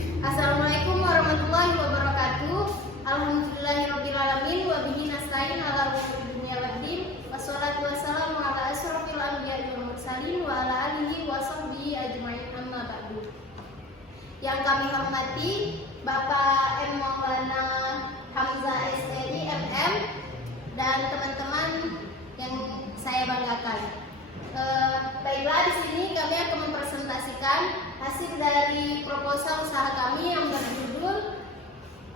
Assalamualaikum warahmatullahi wabarakatuh. Alhamdulillahirrabbilalamin. Wabihi nasta'in ala umuri dunia waddin. Wassalatu wassalamu ala asrofil anbiya'i wal mursalin wa ala alihi wa sahbihi ajma'in, amma ba'du. Yang kami hormati Bapak M. Maulana Hamzah STI MM dan teman-teman yang saya banggakan. Baiklah, di sini kami akan mempresentasikan hasil dari proposal usaha kami yang berjudul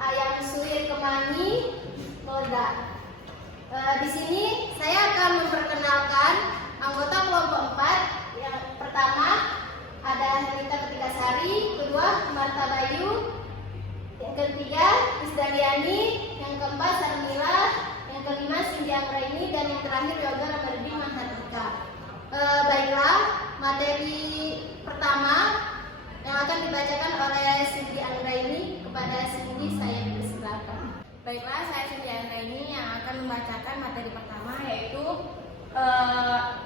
Ayam Suwir Kemangi Meledak. Di sini saya akan memperkenalkan anggota kelompok 4. Yang pertama ada Helita Ketikasari, kedua Marta Bayu, yang ketiga Isdaliani, yang keempat Sarmila, yang kelima Cindy Anggraini, dan yang terakhir Yoga Ramadhan Mahardika. Baiklah, materi pertama yang akan dibacakan oleh Cindy Anggraini. Kepada Cindy saya persilakan. Baiklah, saya Cindy Anggraini yang akan membacakan materi pertama, yaitu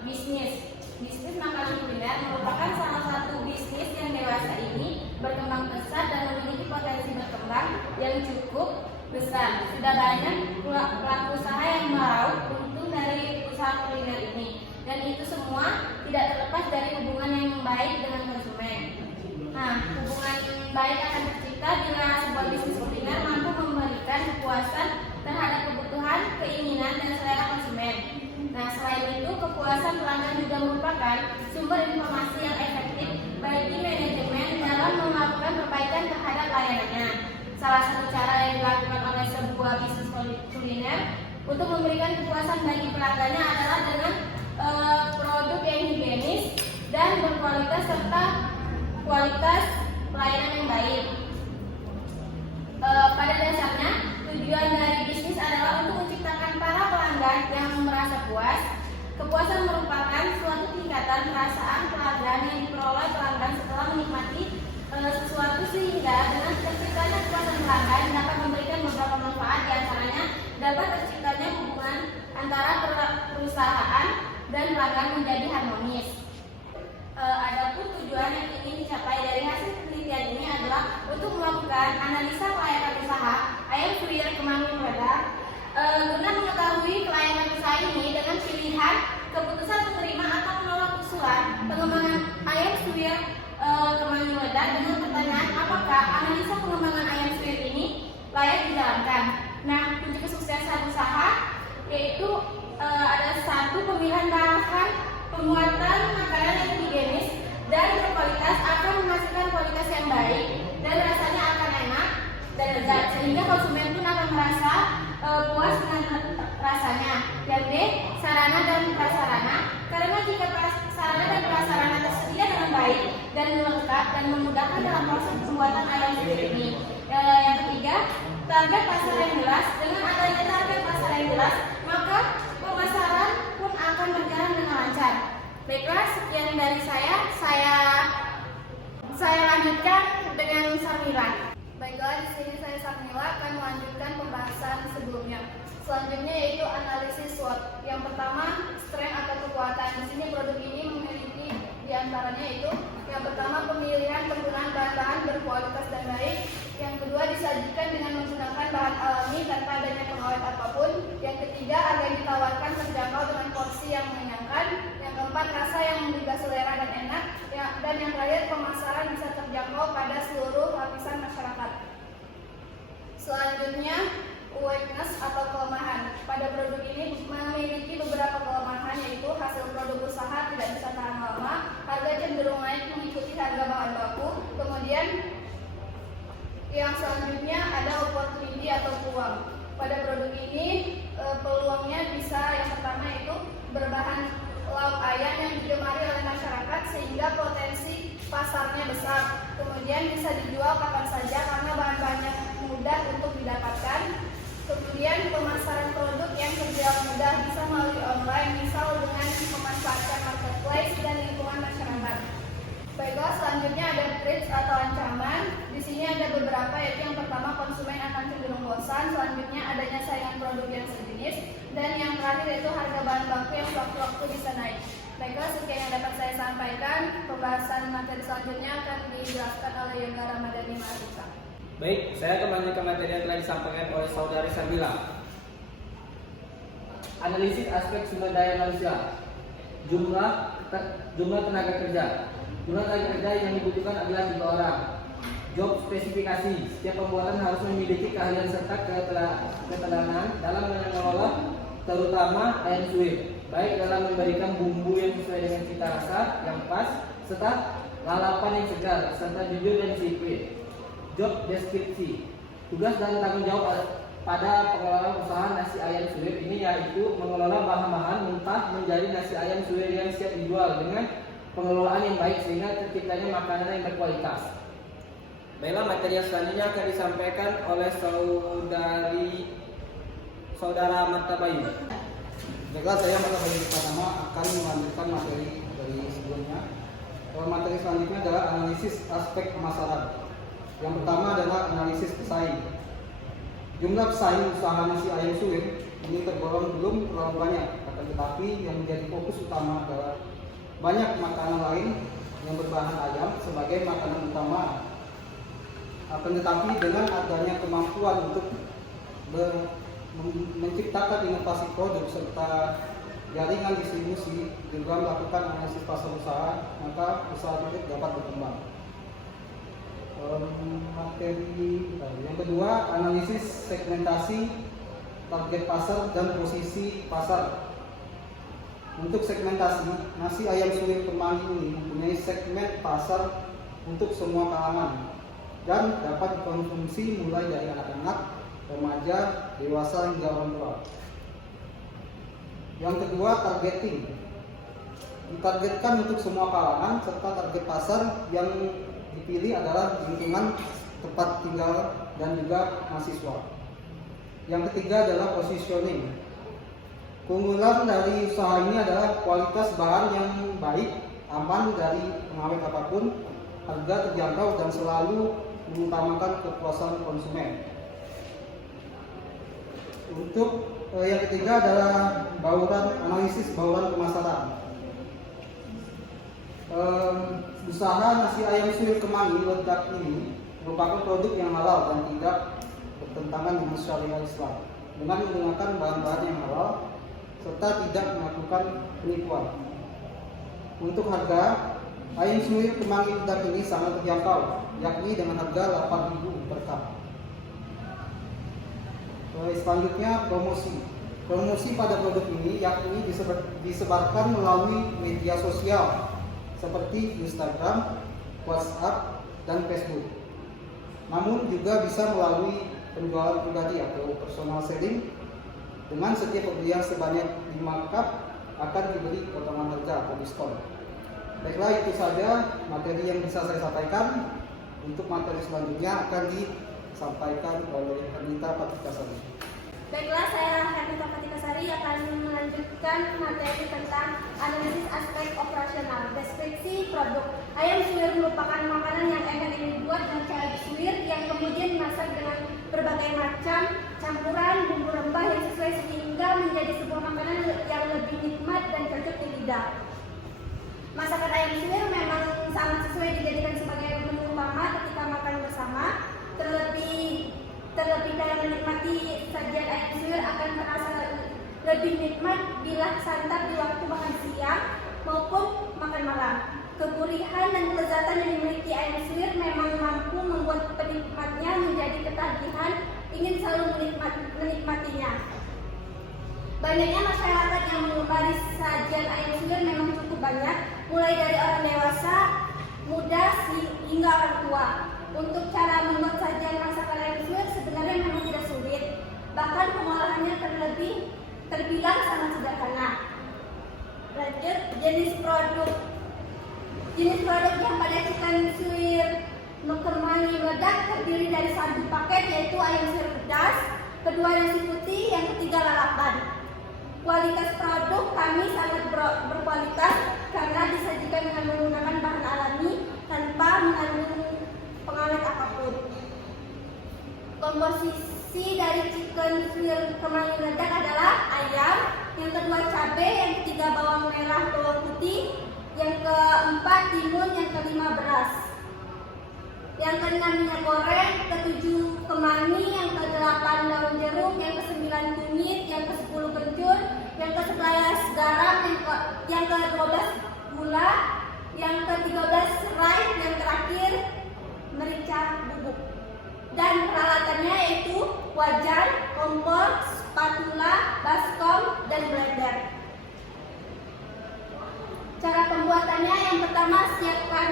bisnis. Bisnis makanan kuliner merupakan salah satu bisnis yang dewasa ini berkembang pesat dan memiliki potensi berkembang yang cukup besar. Sudah banyak pelaku usaha yang meraup untung dari usaha kuliner ini, dan itu semua tidak terlepas dari hubungan yang baik dengan konsumen. Nah, hubungan baik akan tercipta bila sebuah bisnis kuliner mampu memberikan kepuasan terhadap kebutuhan, keinginan, dan selera konsumen. Nah, selain itu, kepuasan pelanggan juga merupakan sumber informasi yang efektif bagi manajemen dalam melakukan perbaikan terhadap layanannya. Salah satu cara yang dilakukan oleh sebuah bisnis kuliner untuk memberikan kepuasan bagi pelanggannya adalah dengan produk yang higienis dan berkualitas serta kualitas pelayanan yang baik. Pada dasarnya, tujuan dari bisnis adalah untuk menciptakan para pelanggan yang merasa puas. Kepuasan merupakan suatu tingkatan perasaan pelanggan yang diperoleh pelanggan setelah menikmati sesuatu, sehingga dengan terciptanya kepuasan pelanggan dapat memberikan beberapa manfaat, diantaranya dapat terciptanya hubungan antara perusahaan dan pelanggan menjadi harmonis. Adapun tujuan yang ingin dicapai dari hasil penelitian ini adalah untuk melakukan analisa kelayakan usaha Ayam Suwir Kemangi Meledak, guna mengetahui kelayakan usaha ini dengan pilihan keputusan menerima atau menolak usulan pengembangan Ayam Suwir Kemangi Meledak dengan pertanyaan apakah analisa pengembangan Ayam Suwir ini layak dijalankan. Nah, kunci kesuksesan usaha yaitu ada satu, pemilihan bahan pembuatan makanan yang higienis dan berkualitas akan menghasilkan kualitas yang baik dan rasanya akan enak dan lezat, sehingga konsumen pun akan merasa puas dengan rasanya. Yang B, sarana dan prasarana, karena jika sarana dan prasarana tersedia dengan baik dan lengkap dan memudahkan dalam proses pembuatan ayam suwir ini. Yang ketiga, target pasar yang jelas. Dengan adanya target pasar yang jelas, maka pemasaran pun akan berjalan dengan lancar. Baiklah, sekian dari saya lanjutkan dengan Sarmila. Baiklah, di sini saya Sarmila akan melanjutkan pembahasan sebelumnya. Selanjutnya yaitu analisis SWOT. Yang pertama, strength atau kekuatan. Di sini produk ini memiliki diantaranya itu yang pertama, pemilihan penggunaan bahan-bahan berkualitas dan baik. Yang kedua, disajikan dengan menggunakan bahan alami tanpa adanya pengawet apapun. Yang ketiga, harga yang ditawarkan terjangkau dengan porsi yang mengenyangkan. Yang keempat, rasa yang menggugah selera dan enak. Dan yang terakhir, pemasaran bisa terjangkau pada seluruh lapisan masyarakat. Selanjutnya, weakness atau kelemahan. Pada produk ini memiliki beberapa kelemahan, yaitu hasil produk usaha tidak bisa tahan lama, harga cenderung naik mengikuti harga bahan baku. Kemudian yang selanjutnya ada opportunity atau peluang. Pada produk ini peluangnya bisa yang pertama itu berbahan lauk ayam yang digemari oleh masyarakat sehingga potensi pasarnya besar. Kemudian bisa dijual kapan saja karena bahan-bahannya mudah untuk didapatkan. Kemudian pemasaran produk yang terjangkau mudah, bisa melalui online, misal dengan memanfaatkan marketplace dan lingkungan masyarakat. Baiklah, selanjutnya ada threats atau ancaman. Di sini ada beberapa, yaitu yang pertama, konsumen akan cenderung bosan. Selanjutnya adanya saingan produk yang sejenis, dan yang terakhir yaitu harga bahan baku yang sewaktu-waktu bisa naik. Baiklah, sekian yang dapat saya sampaikan. Pembahasan materi selanjutnya akan dijelaskan oleh Yoga Ramadhani Mahardika. Baik, saya akan melanjutkan materi yang telah disampaikan oleh Saudari Sabila. Analisis aspek sumber daya manusia. Jumlah tenaga kerja. Jumlah tenaga kerja yang dibutuhkan adalah 3 orang. Job spesifikasi. Setiap pembuatan harus memiliki keahlian serta keteladanan dalam mengelola terutama ayam suwir, baik dalam memberikan bumbu yang sesuai dengan cita rasa yang pas, serta lalapan yang segar, serta jujur dan disiplin. Job deskripsi. Tugas dan tanggung jawab pada pengelola usaha nasi ayam suwir ini yaitu mengelola bahan-bahan mentah menjadi nasi ayam suwir yang siap dijual dengan pengelolaan yang baik sehingga terciptanya makanan yang berkualitas. Baiklah, materi yang selanjutnya akan disampaikan oleh Saudara Marta Bayu. Baiklah, saya Marta Bayu pertama akan melanjutkan materi dari sebelumnya. Materi selanjutnya adalah analisis aspek pemasaran. Yang pertama adalah analisis pesaing. Jumlah pesaing usaha nasi ayam suwir ini tergolong belum terlalu banyak, tetapi yang menjadi fokus utama adalah banyak makanan lain yang berbahan ayam sebagai makanan utama. Akan tetapi dengan adanya kemampuan untuk menciptakan inovasi produk serta jaringan distribusi juga melakukan analisis pasar usaha, maka usaha itu dapat berkembang. Materi yang kedua, analisis segmentasi target pasar dan posisi pasar. Untuk segmentasi, nasi ayam suwir Kemangi ini mempunyai segmen pasar untuk semua kalangan dan dapat dikonsumsi mulai dari anak-anak, remaja, dewasa hingga orang tua. Yang kedua, targeting. Ditargetkan untuk semua kalangan serta target pasar yang dipilih adalah lingkungan tempat tinggal dan juga mahasiswa. Yang ketiga adalah positioning. Keunggulan dari usaha ini adalah kualitas bahan yang baik, aman dari pengawet apapun, harga terjangkau dan selalu mengutamakan kepuasan konsumen. Untuk yang ketiga adalah analisis bauran pemasaran. Usaha nasi ayam suwir Kemangi ledak ini merupakan produk yang halal dan tidak bertentangan dengan syariat Islam dengan menggunakan bahan-bahan yang halal serta tidak melakukan penipuan. Untuk harga, ayam suwir Kemangi ledak ini sangat terjangkau, yakni dengan harga 8.000 per cup. Selanjutnya, promosi. Promosi pada produk ini yakni disebarkan melalui media sosial seperti Instagram, WhatsApp, dan Facebook. Namun juga bisa melalui penjualan pribadi atau personal selling. Dengan setiap pembelian sebanyak 5 cup akan diberi potongan harga atau diskon. Baiklah, itu saja materi yang bisa saya sampaikan. Untuk materi selanjutnya akan disampaikan oleh Anita Patikasari. Baiklah, saya Anita Patikasari akan melanjutkan materi tentang analisis aspek operasional. Deskripsi produk. Ayam suwir merupakan makanan yang enak dibuat dengan cara suwir yang kemudian dimasak dengan berbagai macam campuran bumbu rempah yang sesuai sehingga menjadi sebuah makanan yang lebih nikmat dan cocok di lidah. Masakan ayam suwir memang sangat sesuai dijadikan sebagai menu utama ketika makan bersama. Terlebih dalam menikmati sajian ayam suwir akan terasa lebih nikmat bila santap di waktu makan siang maupun makan malam. Kegurihan dan kelezatan yang dimiliki ayam suwir memang mampu membuat penikmatnya menjadi ketagihan ingin selalu menikmatinya. Banyaknya masyarakat yang mengemari sajian ayam suwir memang cukup banyak, mulai dari orang dewasa, muda, hingga orang tua. Untuk cara membuat sajian masakan ayam suwir sebenarnya memang tidak sulit, bahkan pengolahannya terbilang sangat sederhana. Lanjut, jenis produk yang pada chicken suwir Kemangi ledak terdiri dari 1 paket, yaitu ayam suwir pedas, kedua nasi putih, yang ketiga lalapan. Kualitas produk kami sangat berkualitas karena disajikan dengan menggunakan bahan alami tanpa mengandung pengawet apapun. Komposisi dari chicken suwir Kemangi ledak adalah ayam, yang kedua cabai, yang ketiga bawang merah, bawang putih, yang keempat timun, yang kelima beras. yang ke-6 minyak goreng, ke-7 kemangi, yang ke-8 daun jeruk, yang ke-9 kunyit, yang ke-10 kencur, yang ke-11 garam, yang ke-12 gula, yang ke-13 serai, yang terakhir merica bubuk. Dan peralatannya yaitu wajan, kompor, spatula, baskom, dan blender. Cara pembuatannya yang pertama siapkan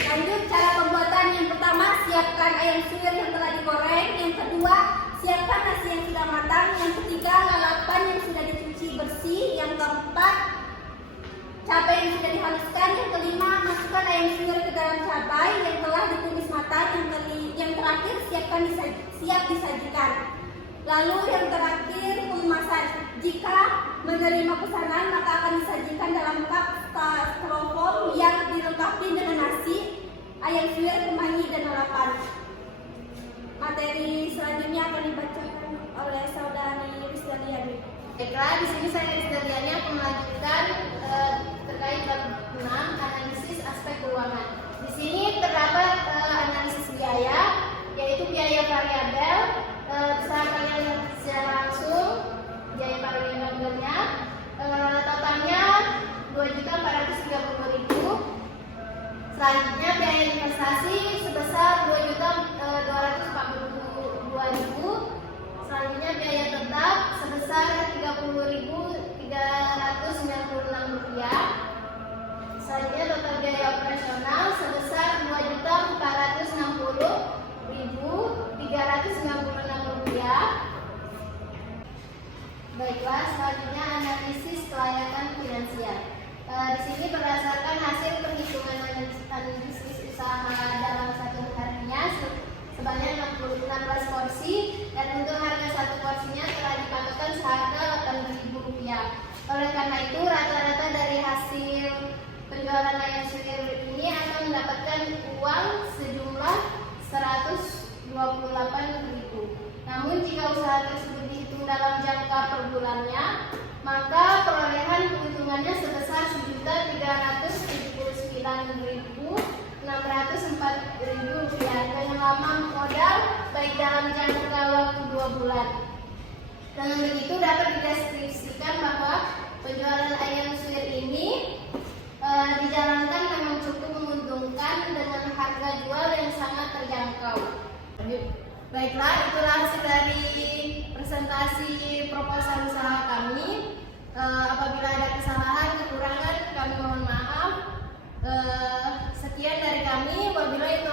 Lanjut, cara pembuatan yang pertama siapkan ayam suwir yang telah digoreng. Yang kedua, siapkan nasi yang sudah matang. Yang ketiga, lalapan yang sudah dicuci bersih. Yang keempat, cabai yang sudah dihaluskan. Yang kelima, masukkan ayam suwir ke dalam cabai yang telah ditumis matang. Yang terakhir, siap disajikan. Lalu yang terakhir, pengemasan. Jika menerima pesanan, maka akan disajikan dalam cup styrofoam yang dilengkapi dengan nasi, ayam suwir, kemangi, dan lalapan. Materi selanjutnya akan dibacakan oleh saudari Rizdalia. Baiklah, di sini saya Rizdalia akan melanjutkan terkait bab 6 analisis aspek keuangan. Di sini terdapat analisis biaya, yaitu biaya variabel. Bisa kalian lihat secara langsung biaya variabelnya. Totalnya 2.430.000. Selanjutnya biaya investasi sebesar 2.242.000. Selanjutnya biaya tetap sebesar 30.396 rupiah. Selanjutnya total biaya operasional sebesar 2.460.396 rupiah. Baiklah, selanjutnya analisis kelayakan finansial. Di sini berdasarkan hasil perhitungan analisis usaha dalam satu harinya sebanyak 16 porsi, dan untuk harga satu porsinya telah dipatokkan seharga Rp8.000. Oleh karena itu, rata-rata dari hasil penjualan ayam suwir ini akan mendapatkan uang sejumlah Rp128.000. Namun jika usaha tersebut dihitung dalam jangka per bulannya, maka perolehan keuntungannya sebesar Rp1.399.604 dengan lama modal baik dalam jangka waktu 2 bulan. Dengan begitu dapat dideskripsikan bahwa penjualan ayam suwir ini dijalankan memang cukup menguntungkan dengan harga jual yang sangat terjangkau. Baiklah, itulah hasil dari presentasi proposal usaha kami. Apabila ada kesalahan, kekurangan, kami mohon maaf. Sekian dari kami. Wabillahi